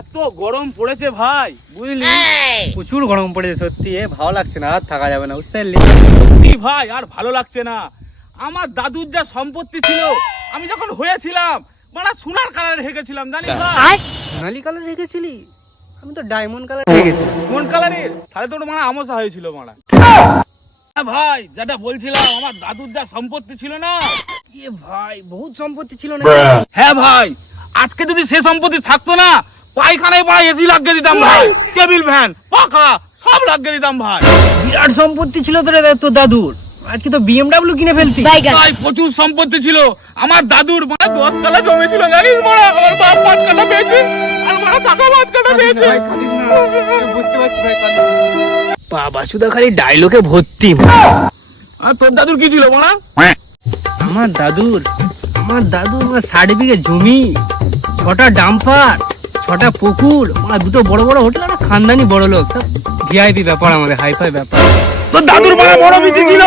এত গরম পড়েছে ভাই, বুঝলি? প্রচুর গরম পড়েছে সত্যি, ভালো লাগছে না, আর থাকা যাবে না, বুঝতে পারলি? সত্যি ভাই আর ভালো লাগছে না। আমার দাদুর যা সম্পত্তি ছিল, আমি যখন হয়েছিলাম মানে সোনার কালারে হেগেছিলাম, জানিস ভাই? সোনালি কালার রেখেছিলি? আমি তো ডায়মন্ড কালার রেখেছি। কোন কালারের? তাহলে তোর মানে আমসা হয়েছিল মারা। ভাই যেটা বলছিলাম, আমার দাদুর যা সম্পত্তি ছিল না, এ ভাই বহুত সম্পত্তি ছিল না? হ্যাঁ ভাই, আজকে যদি সে সম্পত্তি থাকতো না, পায়খানায় পাড়া এসি লাগিয়ে দিতাম ভাই, টেবিল ফ্যান পাখা সব লাগিয়ে দিতাম ভাই। বিরাট সম্পত্তি ছিল তোর দাদুর, আজকে তো বিএমডব্লিউ কিনে ফেলতি। ভাই প্রচুর সম্পত্তি ছিল আমার দাদুর, মানে 10 কাঠা জমি ছিল, জানিস মারা? আমার বাপ 5 কাঠা পেয়েছে আর মারা টাকা 5 কাঠা পেয়েছে। বুঝতে পারছি ভাই, বাবা সুদা খালি ডায়লগে ভর্তি। আর তোর দাদুর কি ছিল মারা? আমার দাদুর 60 বিঘে জমি, 6টা ডাম্পার, 6টা পুকুর, আমার 2টো বড় বড় হোটেল, আর খানদানি বড় লোক, সব ভিআইপি ব্যাপার, আমাদের হাইফাই ব্যাপার। তোর দাদুর মানে বড় বিটি ছিল,